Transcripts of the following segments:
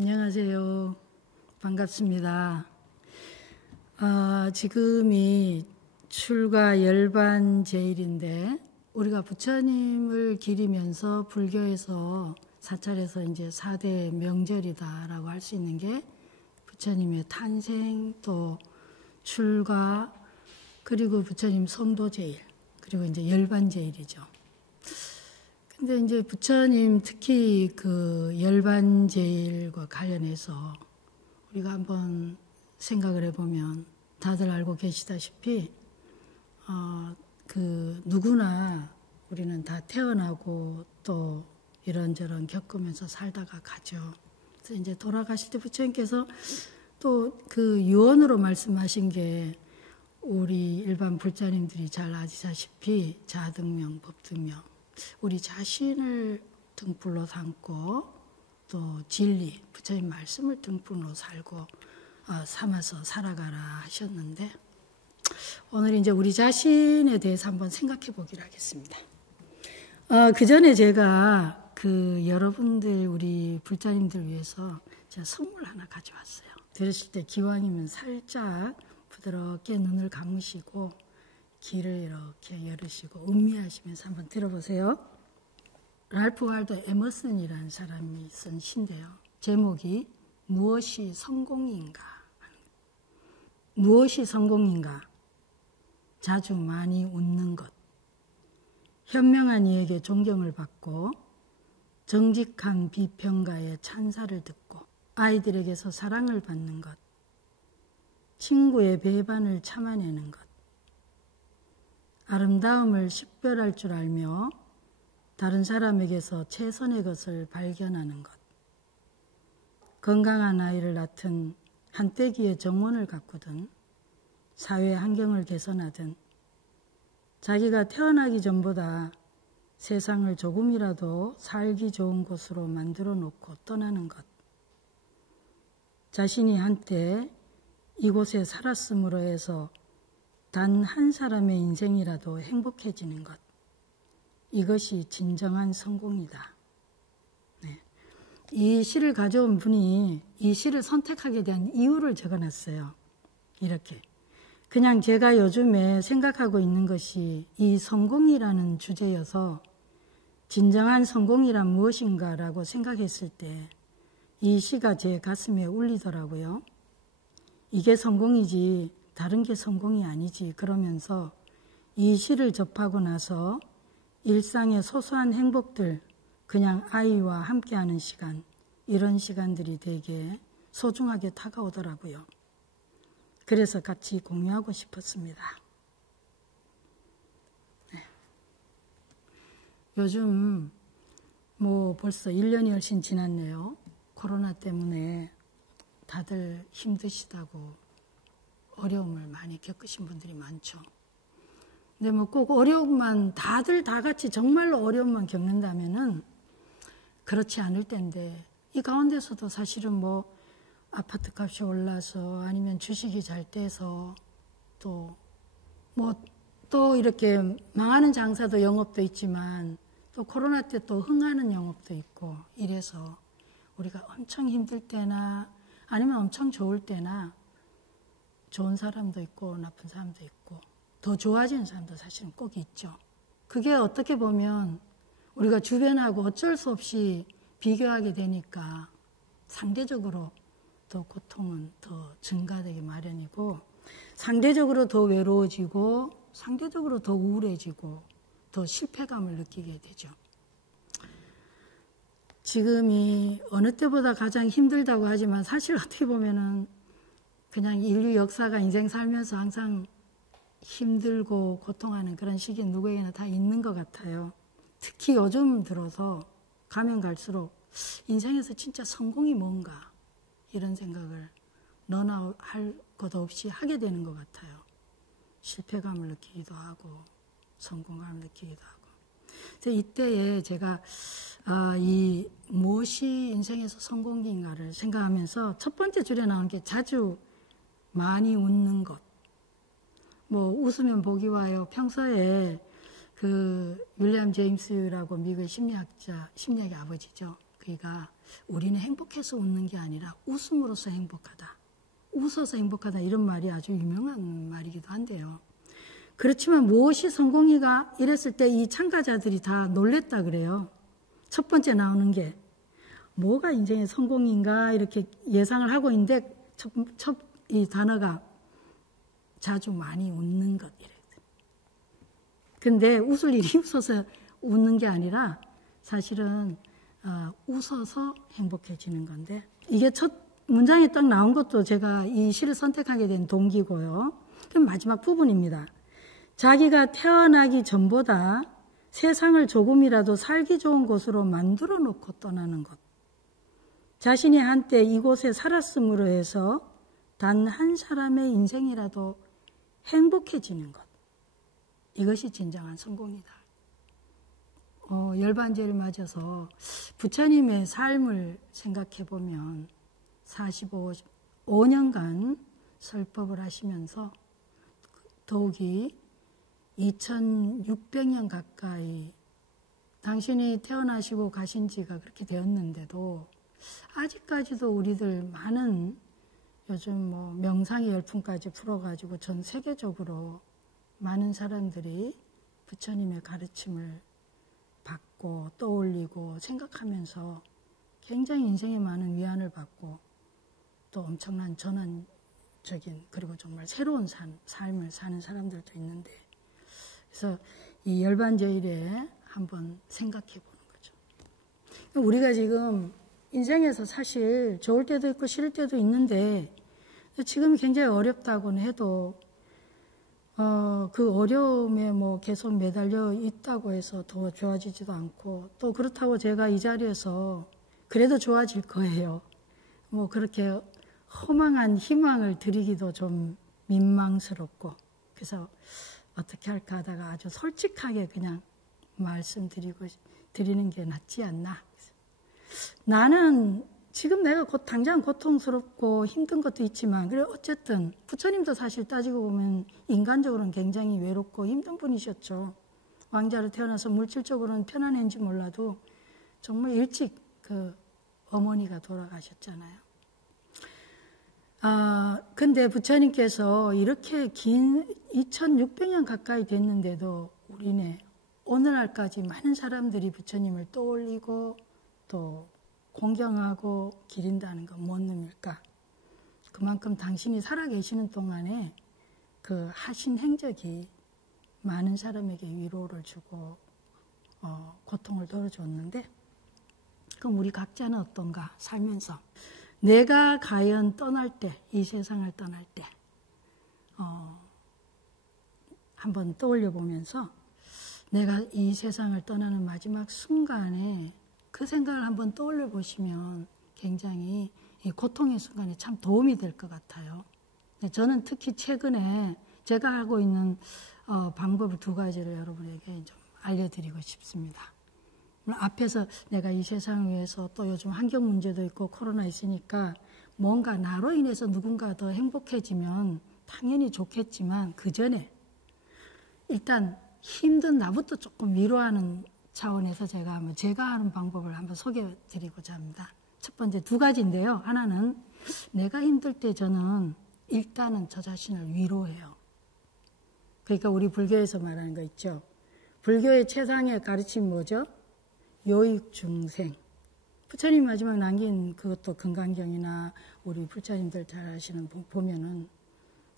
안녕하세요. 반갑습니다. 지금이 출가 열반 제일인데 우리가 부처님을 기리면서 불교에서 사찰에서 이제 4대 명절이다라고 할 수 있는 게 부처님의 탄생, 또 출가, 그리고 부처님 성도 제일, 그리고 이제 열반 제일이죠. 근데 이제 부처님 특히 그 열반 제일과 관련해서 우리가 한번 생각을 해보면 다들 알고 계시다시피 누구나 우리는 다 태어나고 또 이런저런 겪으면서 살다가 가죠. 그래서 이제 돌아가실 때 부처님께서 또 그 유언으로 말씀하신 게 우리 일반 불자님들이 잘 아시다시피 자등명, 법등명, 우리 자신을 등불로 삼고 또 진리, 부처님 말씀을 등불로 삼아서 살아가라 하셨는데 오늘 이제 우리 자신에 대해서 한번 생각해 보기로 하겠습니다. 그 전에 제가 여러분들 우리 불자님들 위해서 제가 선물 하나 가져왔어요. 들으실 때 기왕이면 살짝 부드럽게 눈을 감으시고 귀를 이렇게 열으시고 음미하시면서 한번 들어보세요. 랄프 waldo 에머슨이라는 사람이 쓴 시인데요. 제목이 무엇이 성공인가? 무엇이 성공인가? 자주 많이 웃는 것. 현명한 이에게 존경을 받고 정직한 비평가의 찬사를 듣고 아이들에게서 사랑을 받는 것. 친구의 배반을 참아내는 것. 아름다움을 식별할 줄 알며 다른 사람에게서 최선의 것을 발견하는 것. 건강한 아이를 낳든 한때기의 정원을 가꾸든 사회 환경을 개선하든 자기가 태어나기 전보다 세상을 조금이라도 살기 좋은 곳으로 만들어 놓고 떠나는 것. 자신이 한때 이곳에 살았음으로 해서 단 한 사람의 인생이라도 행복해지는 것. 이것이 진정한 성공이다. 네. 이 시를 가져온 분이 이 시를 선택하게 된 이유를 적어놨어요. 이렇게. 그냥 제가 요즘에 생각하고 있는 것이 이 성공이라는 주제여서 진정한 성공이란 무엇인가라고 생각했을 때 이 시가 제 가슴에 울리더라고요. 이게 성공이지 다른 게 성공이 아니지. 그러면서 이 시를 접하고 나서 일상의 소소한 행복들, 그냥 아이와 함께하는 시간, 이런 시간들이 되게 소중하게 다가오더라고요. 그래서 같이 공유하고 싶었습니다. 네. 요즘 벌써 1년이 훨씬 지났네요. 코로나 때문에 다들 힘드시다고 어려움을 많이 겪으신 분들이 많죠. 근데 꼭 어려움만 다들 다 같이 정말로 어려움만 겪는다면은 그렇지 않을 텐데 이 가운데서도 사실은 아파트 값이 올라서 아니면 주식이 잘 돼서 또 이렇게 망하는 장사도 영업도 있지만 또 코로나 때 또 흥하는 영업도 있고 이래서 우리가 엄청 힘들 때나 아니면 엄청 좋을 때나 좋은 사람도 있고 나쁜 사람도 있고 더 좋아지는 사람도 사실은 꼭 있죠. 그게 어떻게 보면 우리가 주변하고 어쩔 수 없이 비교하게 되니까 상대적으로 더 고통은 더 증가되기 마련이고 상대적으로 더 외로워지고 상대적으로 더 우울해지고 더 실패감을 느끼게 되죠. 지금이 어느 때보다 가장 힘들다고 하지만 사실 어떻게 보면은 그냥 인류 역사가 인생 살면서 항상 힘들고 고통하는 그런 시기 누구에게나 다 있는 것 같아요. 특히 요즘 들어서 가면 갈수록 인생에서 진짜 성공이 뭔가 이런 생각을 너나 할 것 없이 하게 되는 것 같아요. 실패감을 느끼기도 하고 성공감을 느끼기도 하고. 그래서 이때에 제가 이 무엇이 인생에서 성공인가를 생각하면서 첫 번째 줄에 나온 게 자주 많이 웃는 것. 웃으면 복이 와요. 평소에 윌리엄 제임스라고 미국의 심리학의 아버지죠. 그러니까 우리는 행복해서 웃는 게 아니라 웃음으로써 행복하다. 웃어서 행복하다 이런 말이 아주 유명한 말이기도 한데요. 그렇지만 무엇이 성공이가 이랬을 때 이 참가자들이 다 놀랬다 그래요. 첫 번째 나오는 게 뭐가 인생의 성공인가 이렇게 예상을 하고 있는데 이 단어가 자주 많이 웃는 것 이래요. 근데 웃을 일이 없어서 웃는 게 아니라 사실은 웃어서 행복해지는 건데 이게 첫 문장에 딱 나온 것도 제가 이 시를 선택하게 된 동기고요. 그럼 마지막 부분입니다. 자기가 태어나기 전보다 세상을 조금이라도 살기 좋은 곳으로 만들어 놓고 떠나는 것. 자신이 한때 이곳에 살았음으로 해서 단 한 사람의 인생이라도 행복해지는 것. 이것이 진정한 성공이다. 열반제를 맞아서 부처님의 삶을 생각해 보면 45년간 설법을 하시면서 더욱이 2600년 가까이 당신이 태어나시고 가신 지가 그렇게 되었는데도 아직까지도 우리들 많은 요즘 뭐 명상의 열풍까지 풀어가지고 전 세계적으로 많은 사람들이 부처님의 가르침을 받고 떠올리고 생각하면서 굉장히 인생에 많은 위안을 받고 또 엄청난 전환적인 그리고 정말 새로운 삶을 사는 사람들도 있는데 그래서 이 열반제일에 한번 생각해 보는 거죠. 우리가 지금 인생에서 사실 좋을 때도 있고 싫을 때도 있는데 지금이 굉장히 어렵다고는 해도 그 어려움에 뭐 계속 매달려 있다고 해서 더 좋아지지도 않고 또 그렇다고 제가 이 자리에서 그래도 좋아질 거예요. 뭐 그렇게 허망한 희망을 드리기도 좀 민망스럽고 그래서 어떻게 할까 하다가 아주 솔직하게 그냥 드리는 게 낫지 않나. 나는 지금 내가 당장 고통스럽고 힘든 것도 있지만 그래 어쨌든 부처님도 사실 따지고 보면 인간적으로는 굉장히 외롭고 힘든 분이셨죠. 왕자로 태어나서 물질적으로는 편안했는지 몰라도 정말 일찍 그 어머니가 돌아가셨잖아요. 근데 부처님께서 이렇게 긴 2600년 가까이 됐는데도 우리네 오늘날까지 많은 사람들이 부처님을 떠올리고 또 공경하고 기린다는 건 뭔 의미일까? 그만큼 당신이 살아계시는 동안에 그 하신 행적이 많은 사람에게 위로를 주고 고통을 덜어줬는데 그럼 우리 각자는 어떤가? 살면서 내가 과연 떠날 때, 이 세상을 떠날 때 한번 떠올려 보면서 내가 이 세상을 떠나는 마지막 순간에 그 생각을 한번 떠올려 보시면 굉장히 이 고통의 순간에 참 도움이 될 것 같아요. 저는 특히 최근에 제가 하고 있는 방법을 두 가지를 여러분에게 좀 알려드리고 싶습니다. 앞에서 내가 이 세상을 위해서 또 요즘 환경 문제도 있고 코로나 있으니까 뭔가 나로 인해서 누군가 더 행복해지면 당연히 좋겠지만 그 전에 일단 힘든 나부터 조금 위로하는 차원에서 제가 하는 방법을 한번 소개해드리고자 합니다. 첫 번째 두 가지인데요. 하나는 내가 힘들 때 저는 일단은 저 자신을 위로해요. 그러니까 우리 불교에서 말하는 거 있죠. 불교의 최상의 가르침이 뭐죠? 요익중생. 부처님 마지막 남긴 그것도 금강경이나 우리 불자님들 잘 아시는 보면은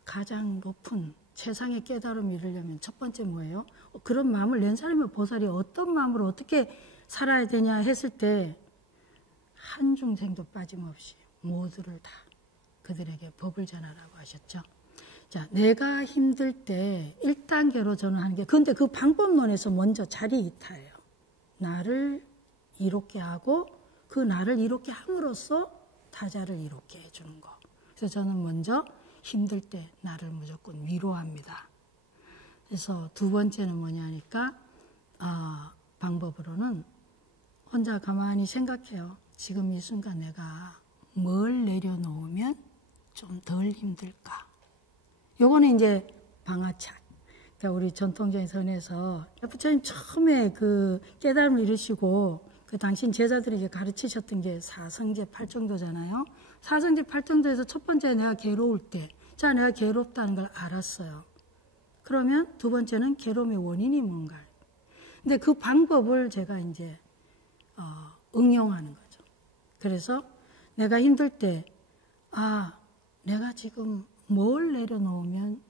가장 높은 최상의 깨달음을 이루려면 첫 번째 뭐예요? 그런 마음을 낸 사람의 보살이 어떤 마음으로 어떻게 살아야 되냐 했을 때 한 중생도 빠짐없이 모두를 다 그들에게 법을 전하라고 하셨죠. 자, 내가 힘들 때 1단계로 저는 하는 게 근데 그 방법론에서 먼저 자리 이타예요. 나를 이롭게 하고 그 나를 이롭게 함으로써 타자를 이롭게 해주는 거. 그래서 저는 먼저 힘들 때 나를 무조건 위로합니다. 그래서 두 번째는 뭐냐니까 방법으로는 혼자 가만히 생각해요. 지금 이 순간 내가 뭘 내려놓으면 좀 덜 힘들까? 요거는 이제 방아착. 그러니까 우리 전통적인 선에서 부처님 처음에 그 깨달음을 이루시고 그 당신 제자들에게 가르치셨던 게 사성제 8정도잖아요. 사성제 8정도에서 첫 번째 내가 괴로울 때, 자, 내가 괴롭다는 걸 알았어요. 그러면 두 번째는 괴로움의 원인이 뭔가. 근데 그 방법을 제가 이제 응용하는 거죠. 그래서 내가 힘들 때, 내가 지금 뭘 내려놓으면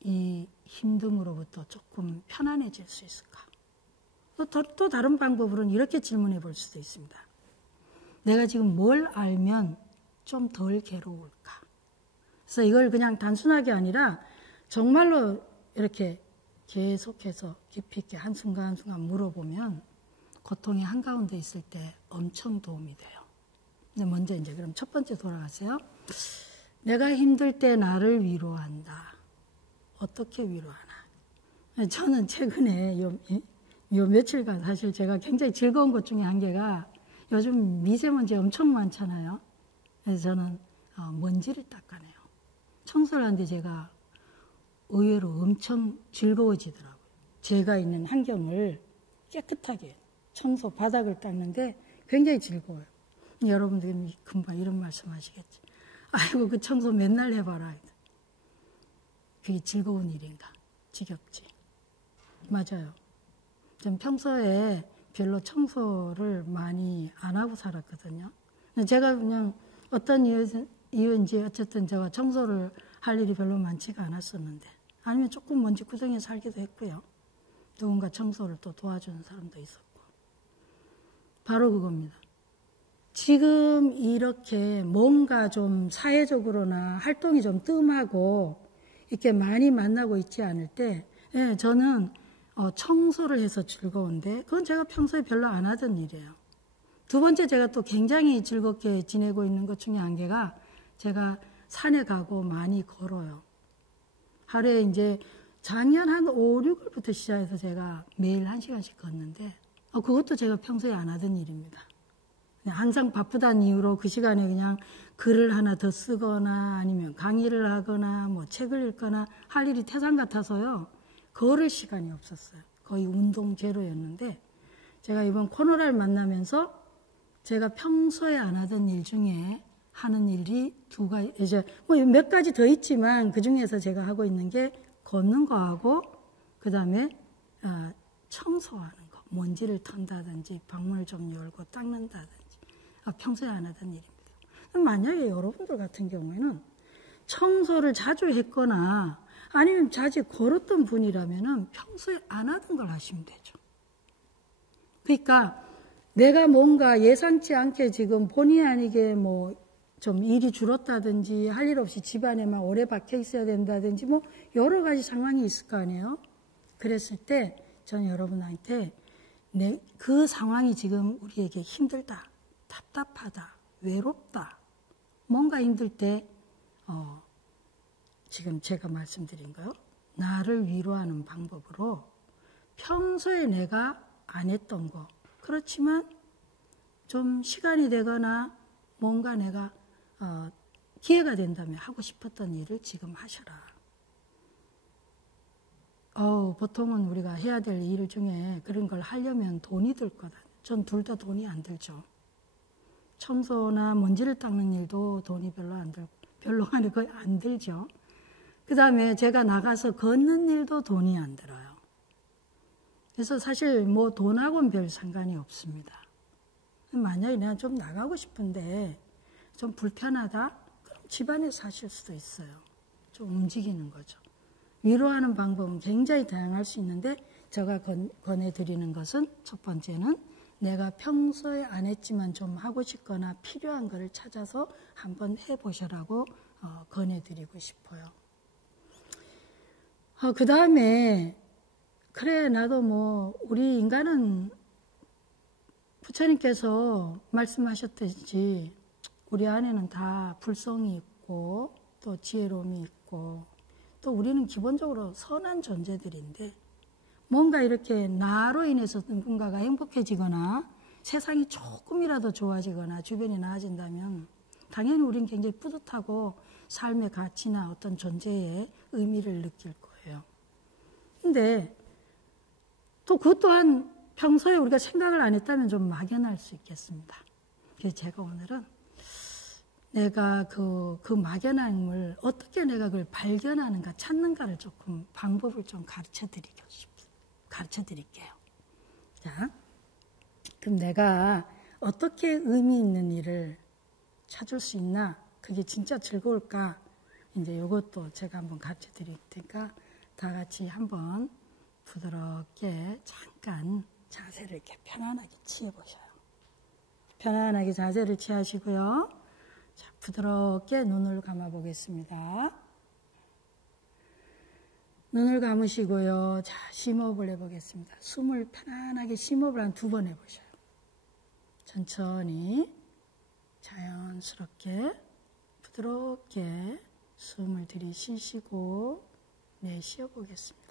이 힘듦으로부터 조금 편안해질 수 있을까? 또 다른 방법으로는 이렇게 질문해 볼 수도 있습니다. 내가 지금 뭘 알면 좀 덜 괴로울까? 그래서 이걸 그냥 단순하게 아니라 정말로 이렇게 계속해서 깊이 있게 한순간 한순간 물어보면 고통의 한가운데 있을 때 엄청 도움이 돼요. 근데 먼저 이제 그럼 첫 번째 돌아가세요. 내가 힘들 때 나를 위로한다. 어떻게 위로하나? 저는 최근에 요 며칠간 사실 제가 굉장히 즐거운 것 중에 한 개가 요즘 미세먼지 엄청 많잖아요. 그래서 저는 먼지를 닦아내요. 청소를 하는데 제가 의외로 엄청 즐거워지더라고요. 제가 있는 환경을 깨끗하게 청소, 바닥을 닦는데 굉장히 즐거워요. 여러분들이 금방 이런 말씀 하시겠지. 아이고, 그 청소 맨날 해봐라. 그게 즐거운 일인가? 지겹지. 맞아요. 전 평소에 별로 청소를 많이 안 하고 살았거든요. 제가 그냥 어떤 이유인지 어쨌든 제가 청소를 할 일이 별로 많지가 않았었는데, 아니면 조금 먼지 구덩이에 살기도 했고요. 누군가 청소를 또 도와주는 사람도 있었고. 바로 그겁니다. 지금 이렇게 뭔가 좀 사회적으로나 활동이 좀 뜸하고 이렇게 많이 만나고 있지 않을 때, 저는 청소를 해서 즐거운데 그건 제가 평소에 별로 안 하던 일이에요. 두 번째, 제가 또 굉장히 즐겁게 지내고 있는 것 중에 한 개가 제가 산에 가고 많이 걸어요. 하루에 이제 작년 한 5, 6월부터 시작해서 제가 매일 1시간씩 걷는데 그것도 제가 평소에 안 하던 일입니다. 항상 바쁘다는 이유로 그 시간에 그냥 글을 하나 더 쓰거나 아니면 강의를 하거나 뭐 책을 읽거나 할 일이 태산 같아서요. 걸을 시간이 없었어요. 거의 운동 제로였는데 제가 이번 코로나를 만나면서 제가 평소에 안 하던 일 중에 하는 일이 두 가지, 이제 뭐 몇 가지 더 있지만 그 중에서 제가 하고 있는 게 걷는 거하고 그 다음에 청소하는 거, 먼지를 턴다든지 방문을 좀 열고 닦는다든지 평소에 안 하던 일입니다. 만약에 여러분들 같은 경우에는 청소를 자주 했거나 아니면 자주 걸었던 분이라면 평소에 안 하던 걸 하시면 되죠. 그러니까 내가 뭔가 예상치 않게 지금 본의 아니게 뭐 좀 일이 줄었다든지 할 일 없이 집안에만 오래 박혀 있어야 된다든지 뭐 여러 가지 상황이 있을 거 아니에요. 그랬을 때 저는 여러분한테 그 상황이 지금 우리에게 힘들다, 답답하다, 외롭다, 뭔가 힘들 때 지금 제가 말씀드린 거요. 나를 위로하는 방법으로 평소에 내가 안 했던 거, 그렇지만 좀 시간이 되거나 뭔가 내가 기회가 된다면 하고 싶었던 일을 지금 하셔라. 보통은 우리가 해야 될 일 중에 그런 걸 하려면 돈이 들 거다. 전 둘 다 돈이 안 들죠. 청소나 먼지를 닦는 일도 돈이 별로 안 들고, 별로 아니고 거의 안 들죠. 그 다음에 제가 나가서 걷는 일도 돈이 안 들어요. 그래서 사실 뭐 돈하고는 별 상관이 없습니다. 만약에 내가 좀 나가고 싶은데 좀 불편하다? 그럼 집안에서 하실 수도 있어요. 좀 움직이는 거죠. 위로하는 방법은 굉장히 다양할 수 있는데 제가 권해드리는 것은 첫 번째는 내가 평소에 안 했지만 좀 하고 싶거나 필요한 거를 찾아서 한번 해보시라고 권해드리고 싶어요. 그 다음에 그래 나도 뭐 우리 인간은 부처님께서 말씀하셨듯이 우리 안에는 다 불성이 있고 또 지혜로움이 있고 또 우리는 기본적으로 선한 존재들인데 뭔가 이렇게 나로 인해서 누군가가 행복해지거나 세상이 조금이라도 좋아지거나 주변이 나아진다면 당연히 우리는 굉장히 뿌듯하고 삶의 가치나 어떤 존재의 의미를 느낄 거예요. 근데 또 그것 또한 평소에 우리가 생각을 안 했다면 좀 막연할 수 있겠습니다. 그래서 제가 오늘은 내가 그 막연함을 어떻게 내가 그걸 발견하는가, 찾는가를 조금 방법을 좀 가르쳐 드릴게요. 자, 그럼 내가 어떻게 의미 있는 일을 찾을 수 있나? 그게 진짜 즐거울까? 이제 이것도 제가 한번 가르쳐 드릴 테니까 다 같이 한번 부드럽게 잠깐 자세를 이렇게 편안하게 취해 보셔요. 편안하게 자세를 취하시고요. 자, 부드럽게 눈을 감아 보겠습니다. 눈을 감으시고요. 자, 심호흡을 해보겠습니다. 숨을 편안하게 심호흡을 한 2번 해보셔요. 천천히 자연스럽게 부드럽게 숨을 들이쉬시고 내쉬어 보겠습니다.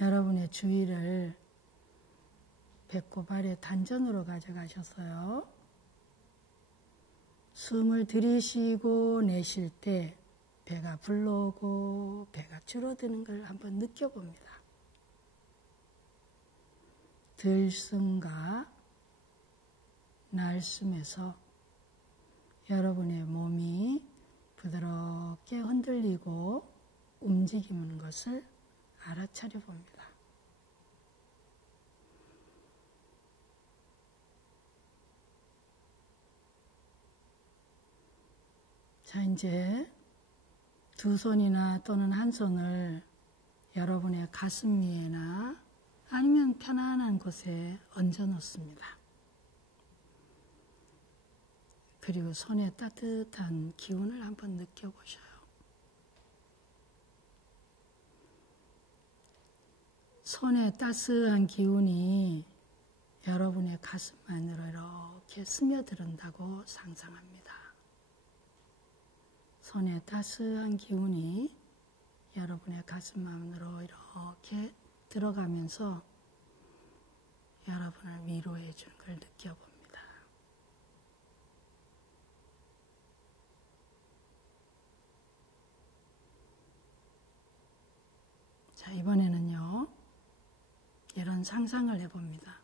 여러분의 주의를 배꼽 아래 단전으로 가져가셔서요. 숨을 들이쉬고 내쉴 때 배가 불러오고 배가 줄어드는 걸 한번 느껴봅니다. 들숨과 날숨에서 여러분의 몸이 부드럽게 흔들리고 움직이는 것을 알아차려 봅니다. 자, 이제 2 손이나 또는 1 손을 여러분의 가슴 위에나 아니면 편안한 곳에 얹어 놓습니다. 그리고 손에 따뜻한 기운을 한번 느껴보셔요. 손에 따스한 기운이 여러분의 가슴 안으로 이렇게 스며들은다고 상상합니다. 손에 따스한 기운이 여러분의 가슴 안으로 이렇게 들어가면서 여러분을 위로해 주는 걸 느껴봅니다. 자, 이번에는요, 이런 상상을 해봅니다.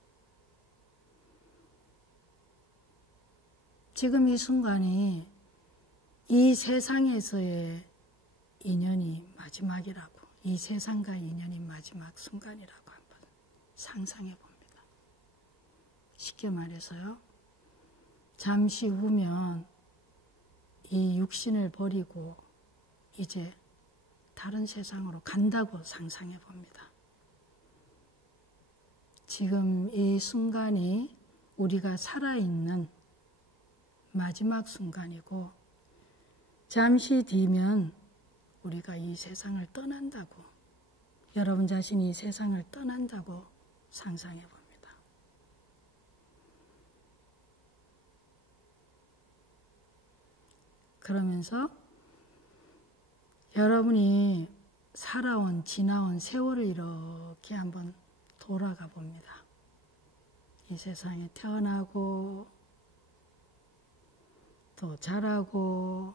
지금 이 순간이 이 세상에서의 인연이 마지막이라고, 이 세상과 인연이 마지막 순간이라고 한번 상상해 봅니다. 쉽게 말해서요, 잠시 후면 이 육신을 버리고 이제 다른 세상으로 간다고 상상해 봅니다. 지금 이 순간이 우리가 살아있는 마지막 순간이고, 잠시 뒤면 우리가 이 세상을 떠난다고, 여러분 자신이 이 세상을 떠난다고 상상해 봅니다. 그러면서 여러분이 살아온, 지나온 세월을 이렇게 한번 돌아가 봅니다. 이 세상에 태어나고, 또 자라고,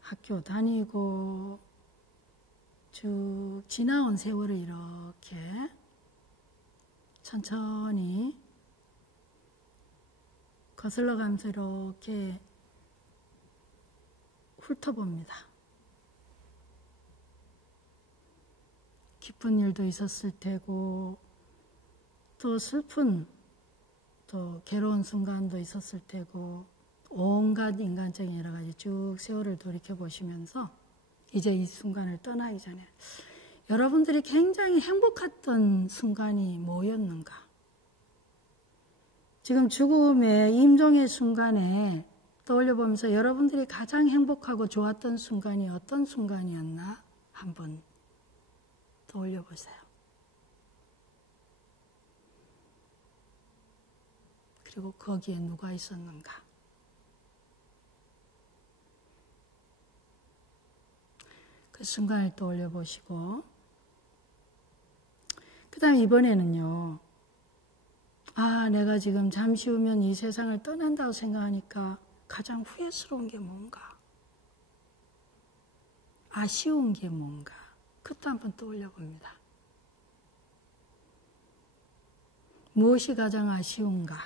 학교 다니고, 쭉 지나온 세월을 이렇게 천천히 거슬러 가면서 이렇게 훑어봅니다. 기쁜 일도 있었을 테고, 또 슬픈, 또 괴로운 순간도 있었을 테고, 온갖 인간적인 여러 가지 쭉 세월을 돌이켜 보시면서 이제 이 순간을 떠나기 전에 여러분들이 굉장히 행복했던 순간이 뭐였는가? 지금 죽음의 임종의 순간에 떠올려 보면서 여러분들이 가장 행복하고 좋았던 순간이 어떤 순간이었나 한번 떠올려 보세요. 그리고 거기에 누가 있었는가? 그 순간을 떠올려 보시고, 그 다음에 이번에는요, 내가 지금 잠시 후면 이 세상을 떠난다고 생각하니까 가장 후회스러운 게 뭔가? 아쉬운 게 뭔가? 그것도 한번 떠올려 봅니다. 무엇이 가장 아쉬운가?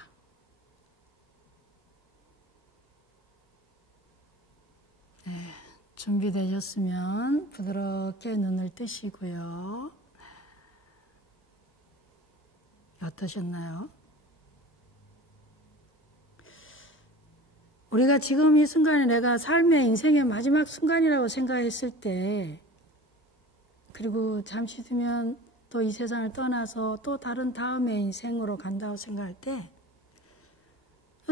네, 준비되셨으면 부드럽게 눈을 뜨시고요. 어떠셨나요? 우리가 지금 이 순간에 내가 삶의 인생의 마지막 순간이라고 생각했을 때, 그리고 잠시 뒤면 또 이 세상을 떠나서 또 다른 다음의 인생으로 간다고 생각할 때,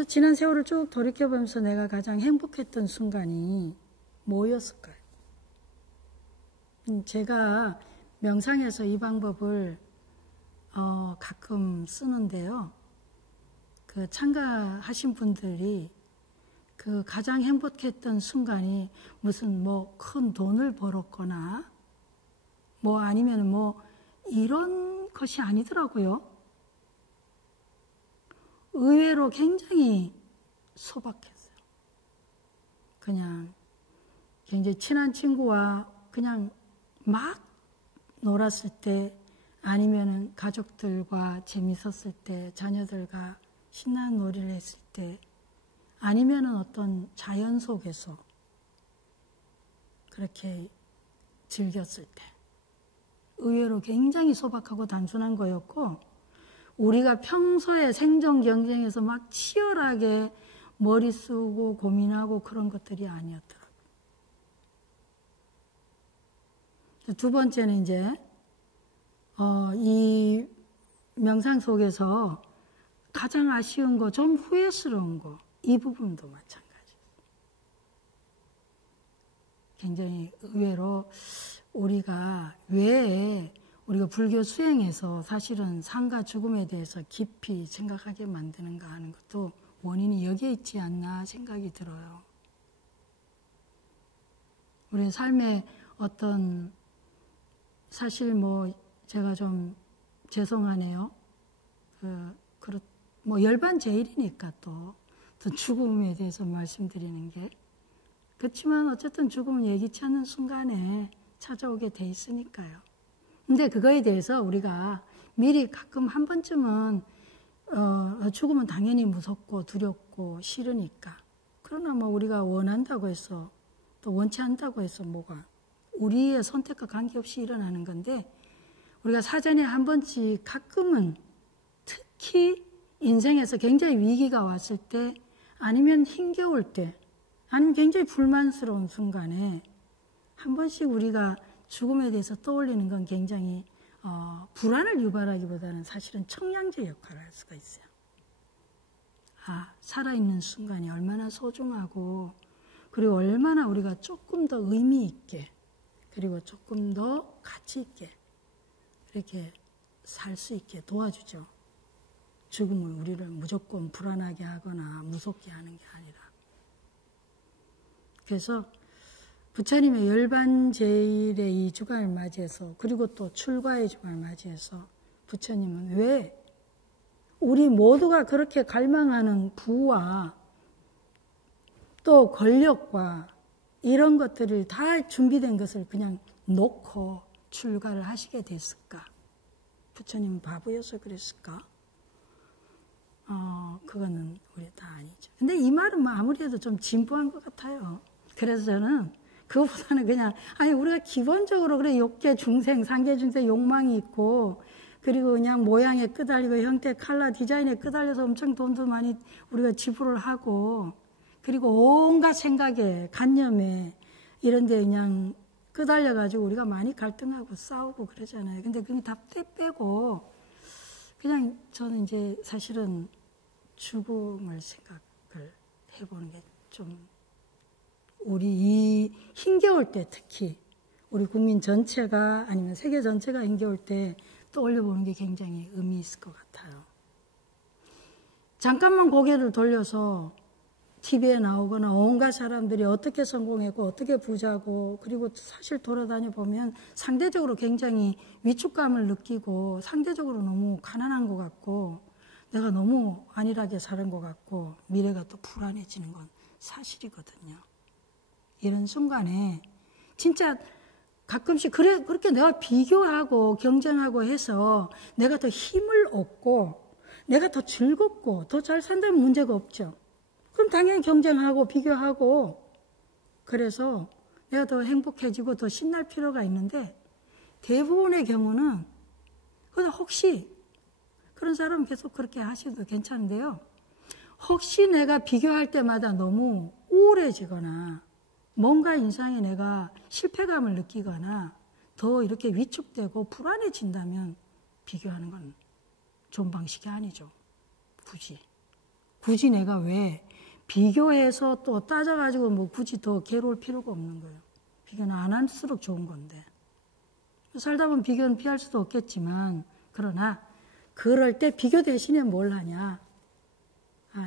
지난 세월을 쭉 돌이켜보면서 내가 가장 행복했던 순간이 뭐였을까요? 제가 명상에서 이 방법을 가끔 쓰는데요. 그 참가하신 분들이 그 가장 행복했던 순간이 무슨 뭐 큰 돈을 벌었거나 뭐 아니면 뭐 이런 것이 아니더라고요. 의외로 굉장히 소박했어요. 그냥 굉장히 친한 친구와 그냥 막 놀았을 때, 아니면은 가족들과 재밌었을 때, 자녀들과 신나는 놀이를 했을 때, 아니면은 어떤 자연 속에서 그렇게 즐겼을 때, 의외로 굉장히 소박하고 단순한 거였고, 우리가 평소에 생존 경쟁에서 막 치열하게 머리 쓰고 고민하고 그런 것들이 아니었더라고요. 두 번째는 이제 이 명상 속에서 가장 아쉬운 거, 좀 후회스러운 거, 이 부분도 마찬가지예요. 굉장히 의외로 우리가 왜 우리가 불교 수행에서 사실은 삶과 죽음에 대해서 깊이 생각하게 만드는가 하는 것도 원인이 여기에 있지 않나 생각이 들어요. 우리 삶의 어떤, 사실 뭐 제가 좀 죄송하네요. 뭐 열반제일이니까 또 죽음에 대해서 말씀드리는 게. 그렇지만 어쨌든 죽음은 예기치 않는 순간에 찾아오게 돼 있으니까요. 근데 그거에 대해서 우리가 미리 가끔 한 번쯤은 죽음은 당연히 무섭고 두렵고 싫으니까. 그러나 뭐 우리가 원한다고 해서 또 원치 않다고 해서 뭐가 우리의 선택과 관계없이 일어나는 건데, 우리가 사전에 한 번씩 가끔은 특히 인생에서 굉장히 위기가 왔을 때, 아니면 힘겨울 때, 아니면 굉장히 불만스러운 순간에 한 번씩 우리가 죽음에 대해서 떠올리는 건 굉장히 불안을 유발하기보다는 사실은 청량제 역할을 할 수가 있어요. 살아있는 순간이 얼마나 소중하고, 그리고 얼마나 우리가 조금 더 의미 있게, 그리고 조금 더 가치 있게 이렇게 살 수 있게 도와주죠. 죽음은 우리를 무조건 불안하게 하거나 무섭게 하는 게 아니라. 그래서 부처님의 열반제일의 이 주간을 맞이해서, 그리고 또 출가의 주간을 맞이해서 부처님은 왜 우리 모두가 그렇게 갈망하는 부와 또 권력과 이런 것들을 다 준비된 것을 그냥 놓고 출가를 하시게 됐을까? 부처님은 바보여서 그랬을까? 그거는 우리 다 아니죠. 근데 이 말은 뭐 아무래도 좀 진부한 것 같아요. 그래서 저는 그것보다는 그냥, 우리가 기본적으로 그래, 욕계 중생, 상계 중생 욕망이 있고, 그리고 그냥 모양에 끄달리고 형태, 컬러, 디자인에 끄달려서 엄청 돈도 많이 우리가 지불을 하고, 그리고 온갖 생각에, 관념에, 이런 데 그냥 끄달려가지고 우리가 많이 갈등하고 싸우고 그러잖아요. 근데 그게 다 빼고, 그냥 저는 이제 사실은 죽음을 생각을 해보는 게 좀, 우리 이 힘겨울 때 특히, 우리 국민 전체가 아니면 세계 전체가 힘겨울 때 떠올려보는 게 굉장히 의미 있을 것 같아요. 잠깐만 고개를 돌려서 TV에 나오거나 온갖 사람들이 어떻게 성공했고 어떻게 부자고, 그리고 사실 돌아다녀 보면 상대적으로 굉장히 위축감을 느끼고 상대적으로 너무 가난한 것 같고 내가 너무 안일하게 사는 것 같고 미래가 또 불안해지는 건 사실이거든요. 이런 순간에 진짜 가끔씩 그렇게 내가 비교하고 경쟁하고 해서 내가 더 힘을 얻고 내가 더 즐겁고 더 잘 산다면 문제가 없죠. 그럼 당연히 경쟁하고 비교하고 그래서 내가 더 행복해지고 더 신날 필요가 있는데 대부분의 경우는 혹시 그런 사람은 계속 그렇게 하셔도 괜찮은데요. 혹시 내가 비교할 때마다 너무 우울해지거나 뭔가 인상에 내가 실패감을 느끼거나 더 이렇게 위축되고 불안해진다면 비교하는 건 좋은 방식이 아니죠. 굳이 내가 왜 비교해서 또 따져가지고 뭐 굳이 더 괴로울 필요가 없는 거예요. 비교는 안 할수록 좋은 건데. 살다 보면 비교는 피할 수도 없겠지만 그러나 그럴 때 비교 대신에 뭘 하냐.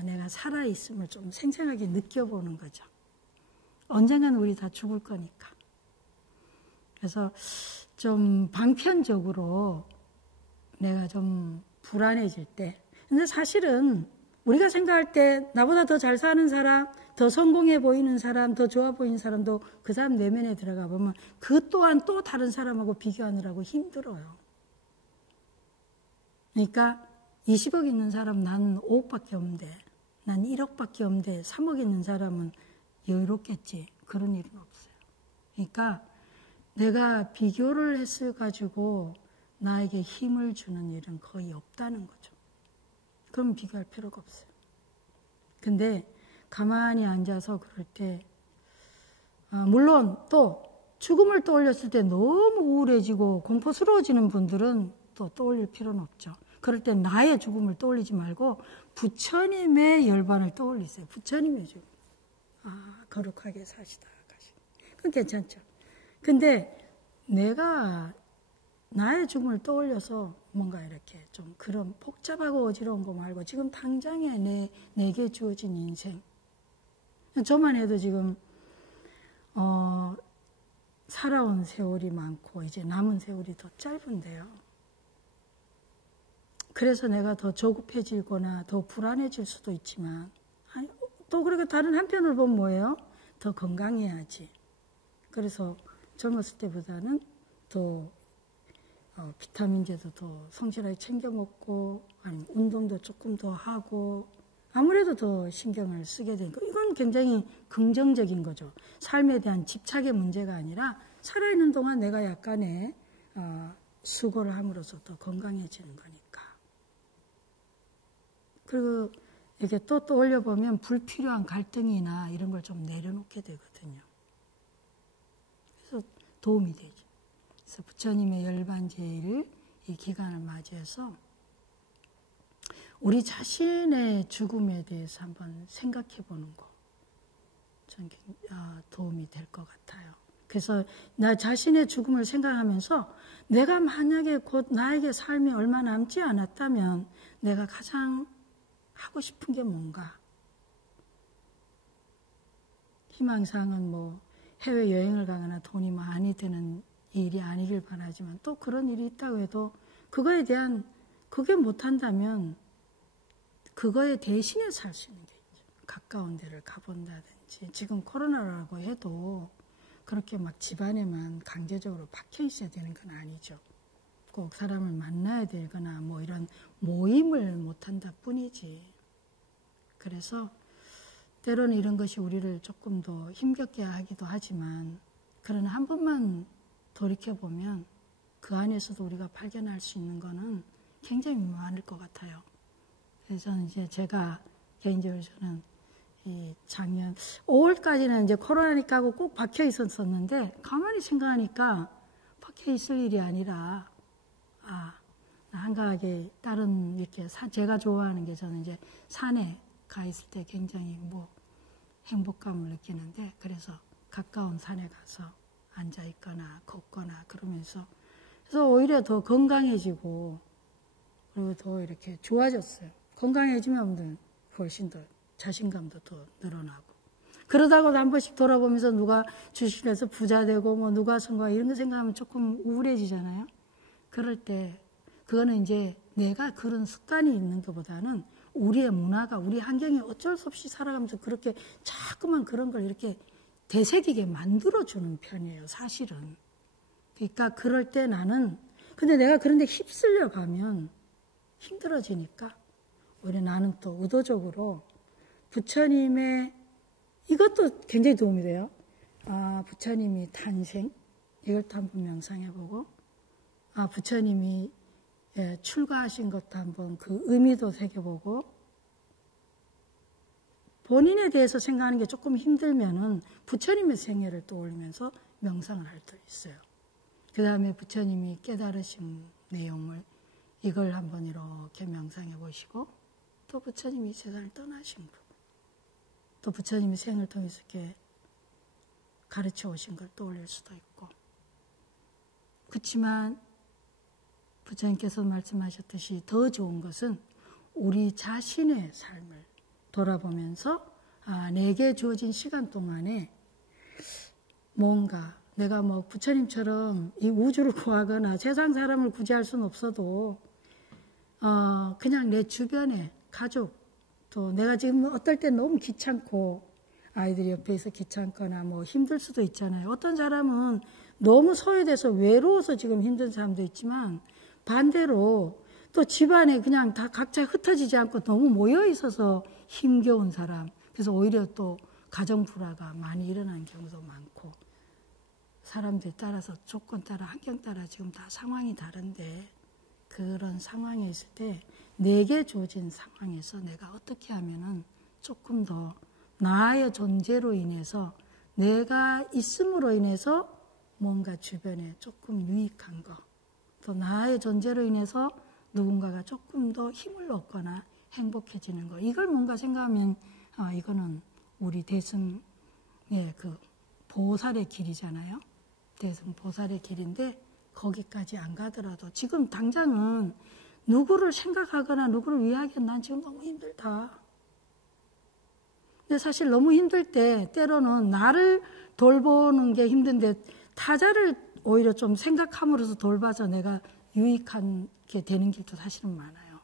내가 살아있음을 좀 생생하게 느껴보는 거죠. 언젠가는 우리 다 죽을 거니까. 그래서 좀 방편적으로 내가 좀 불안해질 때. 근데 사실은 우리가 생각할 때 나보다 더 잘 사는 사람, 더 성공해 보이는 사람, 더 좋아 보이는 사람도 그 사람 내면에 들어가 보면 그 또한 또 다른 사람하고 비교하느라고 힘들어요. 그러니까 20억 있는 사람 난 5억밖에 없는데, 난 1억밖에 없는데 3억 있는 사람은 여유롭겠지. 그런 일은 없어요. 그러니까 내가 비교를 했어가지고 나에게 힘을 주는 일은 거의 없다는 거죠. 그럼 비교할 필요가 없어요. 근데 가만히 앉아서 그럴 때 물론 또 죽음을 떠올렸을 때 너무 우울해지고 공포스러워지는 분들은 또 떠올릴 필요는 없죠. 그럴 때 나의 죽음을 떠올리지 말고 부처님의 열반을 떠올리세요. 부처님의 죽음. 거룩하게 사시다. 그건 괜찮죠. 근데 내가 나의 죽음을 떠올려서 뭔가 이렇게 좀 그런 복잡하고 어지러운 거 말고 지금 당장에 내게 주어진 인생. 저만 해도 지금 살아온 세월이 많고 이제 남은 세월이 더 짧은데요. 그래서 내가 더 조급해지거나 더 불안해질 수도 있지만 또 그렇게 다른 한편을 보면 뭐예요? 더 건강해야지. 그래서 젊었을 때보다는 더 비타민제도 더 성실하게 챙겨 먹고 아니면 운동도 조금 더 하고 아무래도 더 신경을 쓰게 되니까 이건 굉장히 긍정적인 거죠. 삶에 대한 집착의 문제가 아니라 살아있는 동안 내가 약간의 수고를 함으로써 더 건강해지는 거니까. 그리고 이렇게 또 떠올려 보면 불필요한 갈등이나 이런 걸 좀 내려놓게 되거든요. 그래서 도움이 되죠. 그래서 부처님의 열반제일 이 기간을 맞이해서 우리 자신의 죽음에 대해서 한번 생각해 보는 거 전 도움이 될 것 같아요. 그래서 나 자신의 죽음을 생각하면서 내가 만약에 곧 나에게 삶이 얼마 남지 않았다면 내가 가장 하고 싶은 게 뭔가? 희망사항은 뭐 해외여행을 가거나 돈이 많이 드는 일이 아니길 바라지만 또 그런 일이 있다고 해도 그거에 대한 그게 못한다면 그거에 대신에 살 수 있는 게 있죠. 가까운 데를 가본다든지 지금 코로나라고 해도 그렇게 막 집안에만 강제적으로 박혀 있어야 되는 건 아니죠. 꼭 사람을 만나야 되거나 뭐 이런 모임을 못한다 뿐이지. 그래서 때로는 이런 것이 우리를 조금 더 힘겹게 하기도 하지만 그러나 한 번만 돌이켜보면 그 안에서도 우리가 발견할 수 있는 거는 굉장히 많을 것 같아요. 그래서 저는 이제 제가 개인적으로 저는 이 작년 5월까지는 이제 코로나니까 하고 꼭 박혀 있었었는데 가만히 생각하니까 박혀 있을 일이 아니라 한가하게 다른 이렇게 제가 좋아하는 게 저는 이제 산에 가 있을 때 굉장히 뭐 행복감을 느끼는데 그래서 가까운 산에 가서 앉아 있거나 걷거나 그러면서 그래서 오히려 더 건강해지고 그리고 더 이렇게 좋아졌어요. 건강해지면 훨씬 더 자신감도 더 늘어나고 그러다가도 한 번씩 돌아보면서 누가 주식해서 부자 되고 뭐 누가 성공하고 이런 거 생각하면 조금 우울해지잖아요. 그럴 때 그거는 이제 내가 그런 습관이 있는 것보다는 우리의 문화가 우리 환경이 어쩔 수 없이 살아가면서 그렇게 자꾸만 그런 걸 이렇게 되새기게 만들어주는 편이에요. 사실은. 그러니까 그럴 때 나는 근데 내가 그런데 휩쓸려 가면 힘들어지니까 오히려 나는 또 의도적으로 부처님의 이것도 굉장히 도움이 돼요. 부처님이 탄생 이걸 또 한번 명상해보고 부처님이 출가하신 것도 한번 그 의미도 새겨보고 본인에 대해서 생각하는 게 조금 힘들면은 부처님의 생애를 떠올리면서 명상을 할 수 있어요. 그 다음에 부처님이 깨달으신 내용을 이걸 한번 이렇게 명상해 보시고 또 부처님이 세상을 떠나신 거, 또 부처님이 생을 통해서 이렇게 가르쳐 오신 걸 떠올릴 수도 있고 그렇지만 부처님께서 말씀하셨듯이 더 좋은 것은 우리 자신의 삶을 돌아보면서 내게 주어진 시간 동안에 뭔가 내가 뭐 부처님처럼 이 우주를 구하거나 세상 사람을 구제할 수는 없어도 그냥 내 주변에 가족 또 내가 지금 어떨 때 너무 귀찮고 아이들이 옆에 있어 귀찮거나 뭐 힘들 수도 있잖아요. 어떤 사람은 너무 소외돼서 외로워서 지금 힘든 사람도 있지만 반대로 또 집안에 그냥 다 각자 흩어지지 않고 너무 모여 있어서 힘겨운 사람 그래서 오히려 또 가정 불화가 많이 일어나는 경우도 많고 사람들 따라서 조건 따라 환경 따라 지금 다 상황이 다른데 그런 상황에 있을 때 내게 주어진 상황에서 내가 어떻게 하면은 조금 더 나의 존재로 인해서 내가 있음으로 인해서 뭔가 주변에 조금 유익한 거, 또 나의 존재로 인해서 누군가가 조금 더 힘을 얻거나 행복해지는 거, 이걸 뭔가 생각하면 이거는 우리 대승의 그 보살의 길이잖아요. 대승 보살의 길인데 거기까지 안 가더라도 지금 당장은 누구를 생각하거나 누구를 위하기엔 난 지금 너무 힘들다. 근데 사실 너무 힘들 때 때로는 나를 돌보는 게 힘든데 타자를 오히려 좀 생각함으로써 돌봐서 내가 유익한 게 되는 길도 사실은 많아요.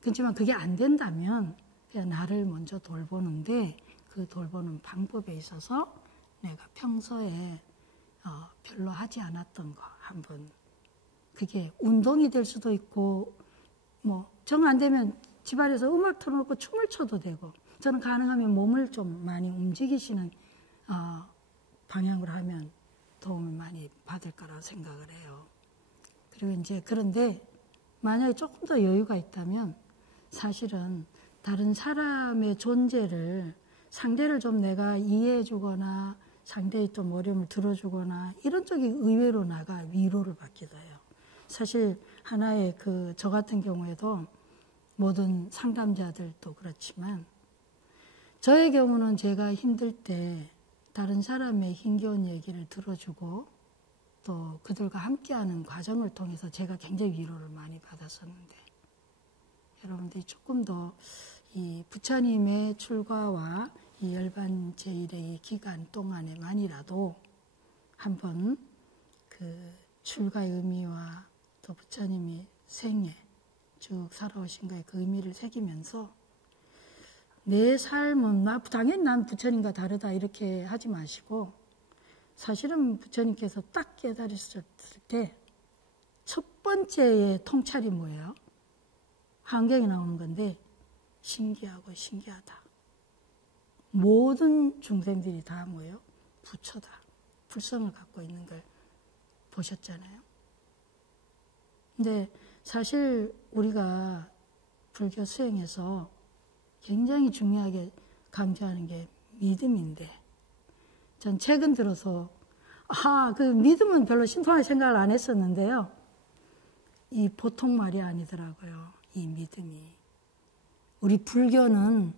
그렇지만 그게 안 된다면 그냥 나를 먼저 돌보는데 그 돌보는 방법에 있어서 내가 평소에 별로 하지 않았던 거 한번 그게 운동이 될 수도 있고 뭐 정 안 되면 집안에서 음악 틀어놓고 춤을 춰도 되고 저는 가능하면 몸을 좀 많이 움직이시는 방향으로 하면 도움을 많이 받을 거라고 생각을 해요. 그리고 이제 그런데 만약에 조금 더 여유가 있다면 사실은 다른 사람의 존재를 상대를 좀 내가 이해해 주거나 상대의 좀 어려움을 들어주거나 이런 쪽이 의외로 나가 위로를 받기도 해요. 사실 하나의 저 같은 경우에도 모든 상담자들도 그렇지만 저의 경우는 제가 힘들 때 다른 사람의 힘겨운 얘기를 들어주고 또 그들과 함께하는 과정을 통해서 제가 굉장히 위로를 많이 받았었는데 여러분들이 조금 더 이 부처님의 출가와 이 열반 제1의 이 기간 동안에만이라도 한번 그 출가의 의미와 또 부처님이 생애 쭉 살아오신 거에 그 의미를 새기면서 내 삶은 당연히 난 부처님과 다르다 이렇게 하지 마시고 사실은 부처님께서 딱 깨달으셨을 때 첫 번째의 통찰이 뭐예요? 환경이 나오는 건데 신기하고 신기하다. 모든 중생들이 다 뭐예요? 부처다. 불성을 갖고 있는 걸 보셨잖아요. 근데 사실 우리가 불교 수행에서 굉장히 중요하게 강조하는 게 믿음인데 전 최근 들어서 그 믿음은 별로 신통하게 생각을 안 했었는데요. 이 보통 말이 아니더라고요. 이 믿음이. 우리 불교는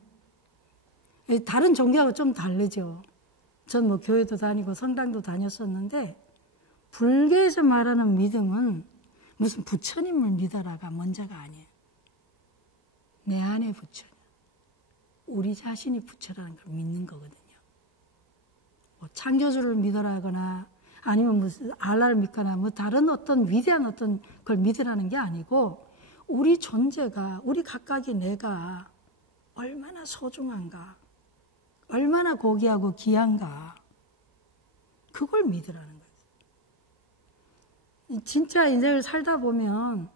다른 종교하고 좀 다르죠. 전 뭐 교회도 다니고 성당도 다녔었는데 불교에서 말하는 믿음은 무슨 부처님을 믿어라가 먼저가 아니에요. 내 안에 부처님. 우리 자신이 부처라는 걸 믿는 거거든요. 뭐 창조주를 믿어라거나 아니면 무슨 알라를 믿거나 뭐 다른 어떤 위대한 어떤 걸 믿으라는 게 아니고 우리 존재가 우리 각각의 내가 얼마나 소중한가 얼마나 고귀하고 귀한가 그걸 믿으라는 거예요. 진짜 인생을 살다 보면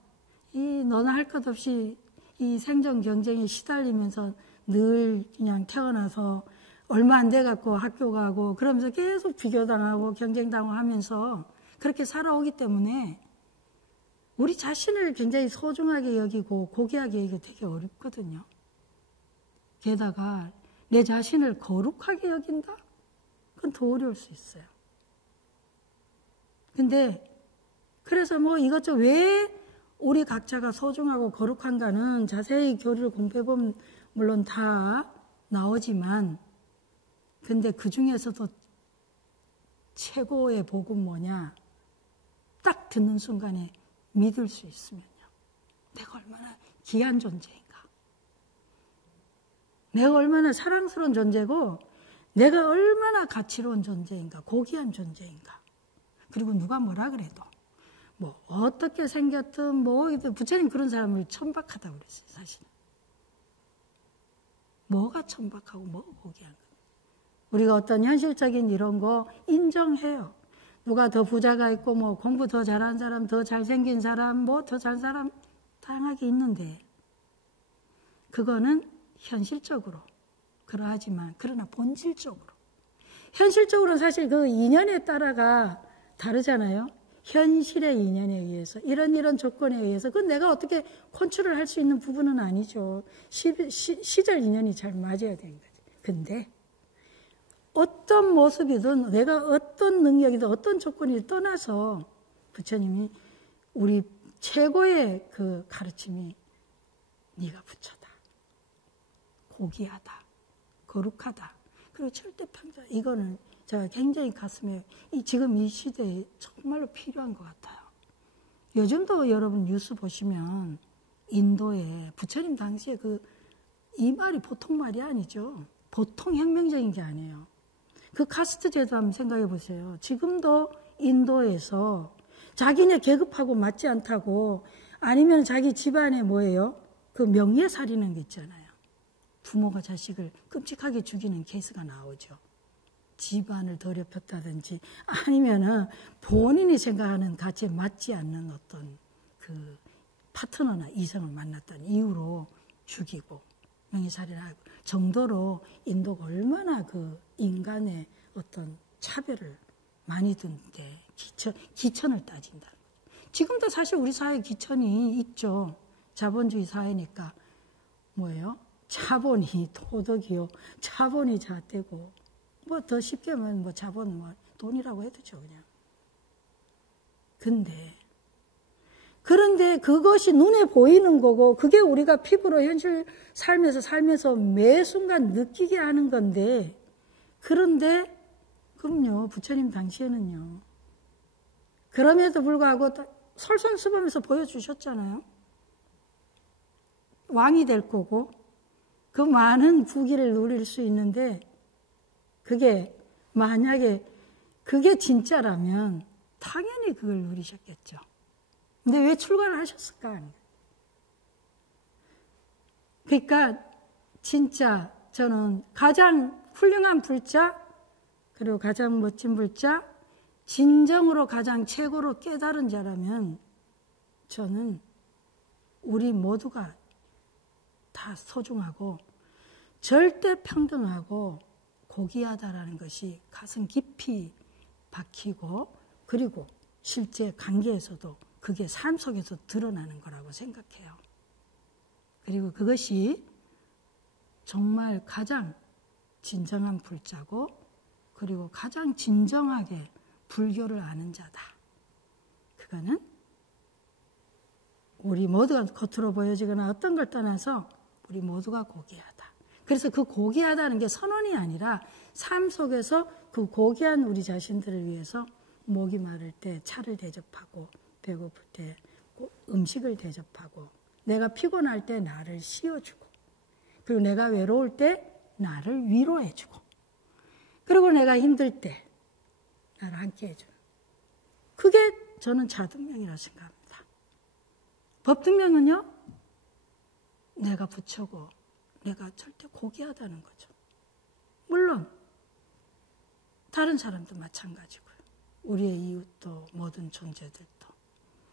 너나 할 것 없이 이 생존 경쟁에 시달리면서 늘 그냥 태어나서 얼마 안 돼갖고 학교 가고 그러면서 계속 비교당하고 경쟁당하고 하면서 그렇게 살아오기 때문에 우리 자신을 굉장히 소중하게 여기고 고귀하게 여기고 되게 어렵거든요. 게다가 내 자신을 거룩하게 여긴다? 그건 더 어려울 수 있어요. 근데 그래서 뭐 이것저것 왜 우리 각자가 소중하고 거룩한가는 자세히 교리를 공부해보면 물론 다 나오지만 근데 그 중에서도 최고의 복은 뭐냐? 딱 듣는 순간에 믿을 수 있으면요. 내가 얼마나 귀한 존재인가. 내가 얼마나 사랑스러운 존재고 내가 얼마나 가치로운 존재인가. 고귀한 존재인가. 그리고 누가 뭐라 그래도 뭐 어떻게 생겼든 뭐 부처님 그런 사람을 천박하다고 그랬어요. 사실은. 뭐가 천박하고 뭐가 고귀한 거예요. 우리가 어떤 현실적인 이런 거 인정해요. 누가 더 부자가 있고 뭐 공부 더 잘하는 사람, 더 잘생긴 사람, 뭐 더 잘하는 사람 다양하게 있는데 그거는 현실적으로 그러하지만 그러나 본질적으로 현실적으로는 사실 그 인연에 따라가 다르잖아요. 현실의 인연에 의해서 이런 조건에 의해서 그건 내가 어떻게 컨트롤 할 수 있는 부분은 아니죠. 시절 인연이 잘 맞아야 되는 거죠. 근데 어떤 모습이든 내가 어떤 능력이든 어떤 조건이든 떠나서 부처님이 우리 최고의 그 가르침이 네가 부처다. 고귀하다. 거룩하다. 그리고 절대 평등. 이거는 제가 굉장히 가슴에 지금 이 시대에 정말로 필요한 것 같아요. 요즘도 여러분 뉴스 보시면 인도에 부처님 당시에 이 말이 보통 말이 아니죠. 보통 혁명적인 게 아니에요. 그 카스트 제도 한번 생각해 보세요. 지금도 인도에서 자기네 계급하고 맞지 않다고 아니면 자기 집안에 뭐예요? 그 명예살인하는 게 있잖아요. 부모가 자식을 끔찍하게 죽이는 케이스가 나오죠. 집안을 더럽혔다든지 아니면은 본인이 생각하는 가치에 맞지 않는 어떤 그 파트너나 이성을 만났다는 이유로 죽이고 명예살인하고 정도로 인도가 얼마나 그 인간의 어떤 차별을 많이 둔데 기천을 따진다는 거죠. 지금도 사실 우리 사회에 기천이 있죠. 자본주의 사회니까 뭐예요? 자본이 도덕이요. 자본이 잣대고 뭐 더 쉽게 하면 뭐 자본 뭐 돈이라고 해도죠 그냥. 그런데 그것이 눈에 보이는 거고 그게 우리가 피부로 현실 삶에서 살면서 매 순간 느끼게 하는 건데 그런데 그럼요 부처님 당시에는요 그럼에도 불구하고 솔선수범해서 보여주셨잖아요. 왕이 될 거고 그 많은 부귀를 누릴 수 있는데 그게 만약에 그게 진짜라면 당연히 그걸 누리셨겠죠. 근데 왜 출가를 하셨을까? 그러니까 진짜 저는 가장 훌륭한 불자 그리고 가장 멋진 불자 진정으로 가장 최고로 깨달은 자라면 저는 우리 모두가 다 소중하고 절대 평등하고 고귀하다라는 것이 가슴 깊이 박히고 그리고 실제 관계에서도 그게 삶 속에서 드러나는 거라고 생각해요. 그리고 그것이 정말 가장 진정한 불자고 그리고 가장 진정하게 불교를 아는 자다. 그거는 우리 모두가 겉으로 보여지거나 어떤 걸 떠나서 우리 모두가 고귀하다. 그래서 그 고귀하다는 게 선언이 아니라 삶 속에서 그 고귀한 우리 자신들을 위해서 목이 마를 때 차를 대접하고 배고플 때 음식을 대접하고 내가 피곤할 때 나를 씌워주고 그리고 내가 외로울 때 나를 위로해주고 그리고 내가 힘들 때 나를 함께 해주는 그게 저는 자등명이라고 생각합니다. 법등명은요 내가 부처고 내가 절대 고귀하다는 거죠. 물론 다른 사람도 마찬가지고요. 우리의 이웃도 모든 존재들도